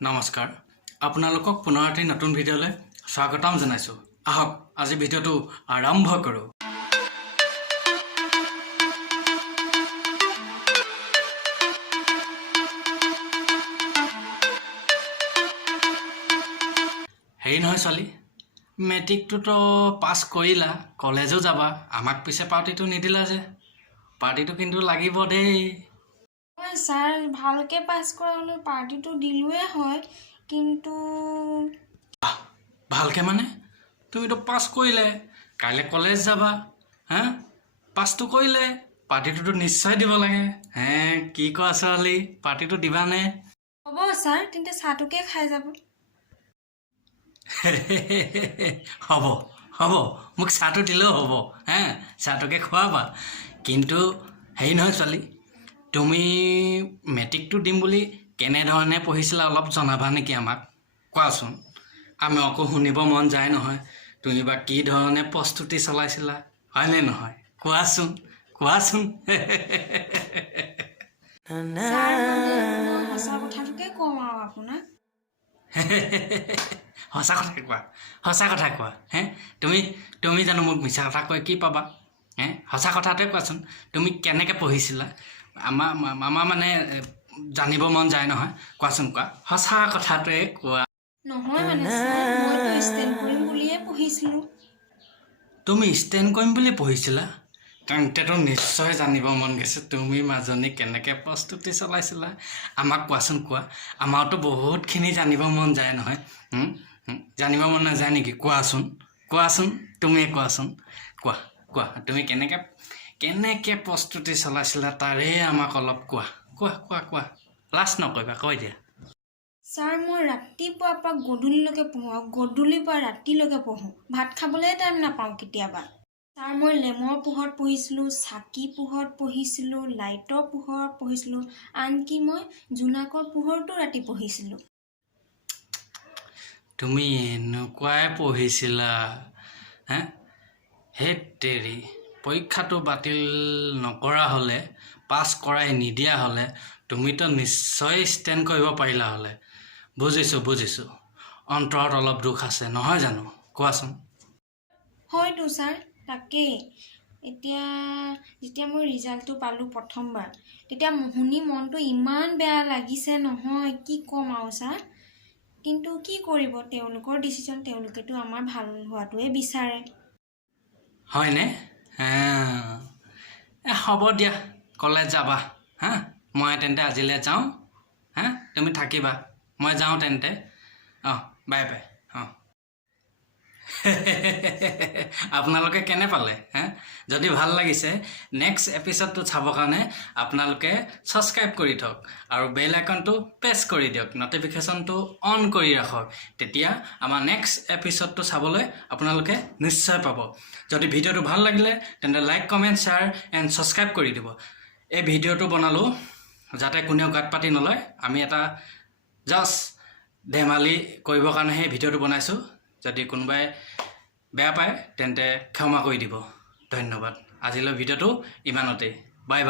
নমস্কাৰ আপোনালোকক পুনৰ এটি নতুন ভিডিঅ'লৈ স্বাগতম জনাইছোঁ। আহক আজি ভিডিঅ'টো আৰম্ভ কৰোঁ। হেৰি নহয় ছোৱালী, মেট্ৰিকটোতো পাছ কৰিলা, কলেজো যাবা, আমাক পিছে পাৰ্টিটো নিদিলা যে? পাৰ্টিটো কিন্তু লাগিব দেই। স্যাৰ ভালকে পাছ কৰা হলে পাৰ্টিটো দিলোৱে হয়, কিন্তু ভালকে মানে তুমিতো পাছ কৰিলে, কাইলৈ কলেজ যাবা, পাছটো কৰিলে পাৰ্টিটোতো নিশ্চয় দিব লাগে। কি কোৱা ছোৱালী, পাৰ্টিটো দিবানে? হ'ব ছাৰ, তেন্তে চাহটোকে খাই যাব। হ'ব হ'ব, মোক চাহটো দিলেও হ'ব, চাহটোকে খোৱাবা। কিন্তু হেৰি নহয় ছোৱালী, তুমি মেট্ৰিকটো দিম বুলি কেনেধৰণে পঢ়িছিলা অলপ জনাবা নেকি আমাক? কোৱাচোন, আমি আকৌ শুনিব মন যায় নহয়, তুমি বা কি ধৰণে প্ৰস্তুতি চলাইছিলা, হয়নে নহয়? কোৱাচোন কোৱাচোন। সঁচা কথাটোকে কওঁ আৰু আপোনাক। সঁচা কথা কোৱা। তুমি জানো মোক মিছা কথা কৈ কি পাবা? সঁচা কথাটোৱে কোৱাচোন, তুমি কেনেকৈ পঢ়িছিলা? আমাৰ মানে জানিব মন যায় নহয়। কোৱাচোন, কোৱা, সঁচা কথাটোৱে কোৱা। নহয় মানে ছাৰ, মইতো ষ্টেণ্ড কৰিম বুলিয়ে পঢ়িছিলোঁ। তুমি ষ্টেণ্ড কৰিম বুলি পঢ়িছিলা? কাৰণ এতিয়াতো নিশ্চয় জানিব মন গৈছে তুমি মাজনী কেনেকৈ প্ৰস্তুতি চলাইছিলা। আমাক কোৱাচোন, কোৱা। আমাৰতো বহুতখিনি জানিব মন যায় নহয়। জানিব মন নাযায় নেকি? কোৱাচোন তুমিয়ে কোৱাচোন। কোৱা তুমি কেনেকৈ প্ৰস্তুতি চলাইছিলা তাৰে আমাক অলপ কোৱা। লাজ নকৰিবা, কৈ দিয়া। ছাৰ, মই ৰাতিপুৱাৰ পৰা গধূলিলৈকে পঢ়োঁ আৰু গধূলিৰ পৰা ৰাতিলৈকে পঢ়োঁ। ভাত খাবলৈ টাইম নাপাওঁ কেতিয়াবা। ছাৰ, মই লেমৰ পোহৰত পঢ়িছিলোঁ, চাকি পোহৰত পঢ়িছিলোঁ, লাইটৰ পোহৰত পঢ়িছিলোঁ, আনকি মই জোনাকৰ পোহৰতো ৰাতি পঢ়িছিলোঁ। তুমি এনেকুৱাই পঢ়িছিলা? হেত তেৰি, পৰীক্ষাটো বাতিল নকৰা হ'লে, পাছ কৰাই নিদিয়া হ'লে তুমিতো নিশ্চয় ষ্টেণ্ড কৰিব পাৰিলা হ'লে। বুজিছোঁ, অন্তৰত অলপ দুখ আছে নহয় জানো? কোৱাচোন। হয়তো ছাৰ, তাকেই। এতিয়া যেতিয়া মই ৰিজাল্টটো পালোঁ প্ৰথমবাৰ, তেতিয়া শুনি মনটো ইমান বেয়া লাগিছে নহয়, কি ক'ম আৰু ছাৰ। কিন্তু কি কৰিব, তেওঁলোকৰ ডিচিশ্যন, তেওঁলোকেতো আমাৰ ভাল হোৱাটোৱে বিচাৰে। হয়নে? হ'ব দিয়া, কলেজ যাবা। মই তেন্তে আজিলৈ যাওঁ। তুমি থাকিবা, মই যাওঁ তেন্তে। বাই। আপোনালোকে কেনে পালে? যদি ভাল লাগিছে, নেক্সট এপিছডটো চাবৰ কাৰণে আপোনালোকে ছাবস্ক্ৰাইব কৰি থওক আৰু বেল আইকনটো প্ৰেছ কৰি দিয়ক, নটিফিকেশ্যনটো অন কৰি ৰাখক। তেতিয়া আমাৰ নেক্সট এপিছডটো চাবলৈ আপোনালোকে নিশ্চয় পাব। যদি ভিডিঅ'টো ভাল লাগিলে তেন্তে like, comment, share and subscribe কৰি দিব। এই ভিডিঅ'টো বনালোঁ যাতে কোনেও গাত পাতি নলয়। আমি এটা জাষ্ট ধেমালি কৰিবৰ কাৰণে সেই ভিডিঅ'টো বনাইছোঁ। যদি কোনোবাই বেয়া পায় তেন্তে ক্ষমা কৰি দিব। ধন্যবাদ। আজিলৈ ভিডিঅ'টো ইমানতেই। বাই।